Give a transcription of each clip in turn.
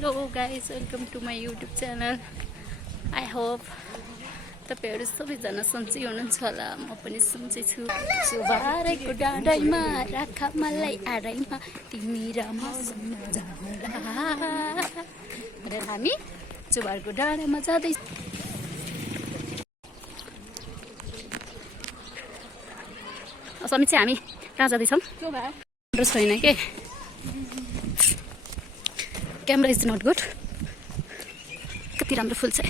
Hello guys, welcome to my YouTube channel. I hope तपाईँहरू सबैजना सन्चै हुनुहुन्छ होला। म पनि सन्चै छु। चुबारेको डाँडैमा राख मलाई आडैमा तिमी र मसँग जाउँला भनेर हामी चुबारको डाँडामा जाँदैछ। समीर चाहिँ हामी कहाँ जाँदैछौँ? राम्रो छैन के, क्यामेरा इज नट गुड। कति राम्रो फुल छ।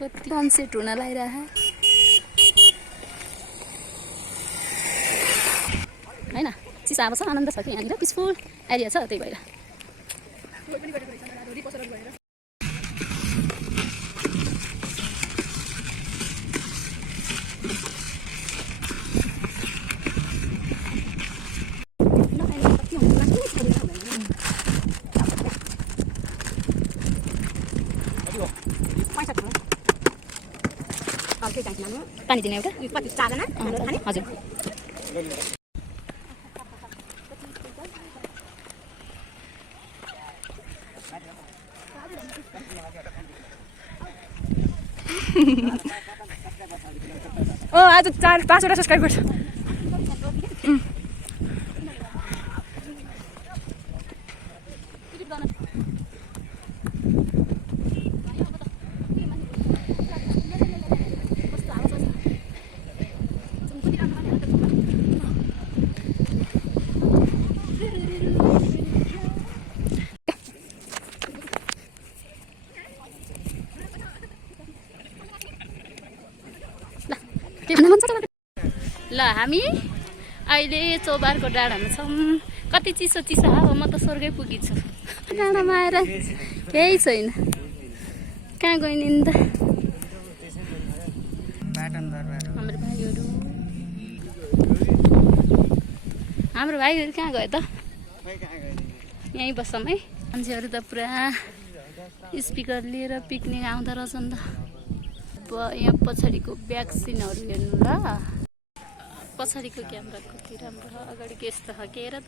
कति सनसेट हुन लागिरहेको होइन। चिसा अब छ, आनन्द छ कि यहाँनिर पिसफुल एरिया छ, त्यही भएर। पानी दिने एउटा हजुर। आज 4-5वटा सब्सक्राइब गर्छ। ल हामी अहिले चौबारको डाँडामा छौँ। कति चिसो चिसो हावा, म त स्वर्गै पुगिछु। डाँडामा आएर केही छैन। कहाँ गयो नि त हाम्रो भाइहरू कहाँ गयो त? यहीँ बस्छौँ है। मान्छेहरू त पुरा स्पिकर लिएर पिकनिक आउँदो रहेछ नि त। अब यहाँ पछाडिको ब्याक सिनहरू हेर्नु ल। पछाडिको क्यामेरा कति राम्रो छ, अगाडिको यस्तो छ के हेर।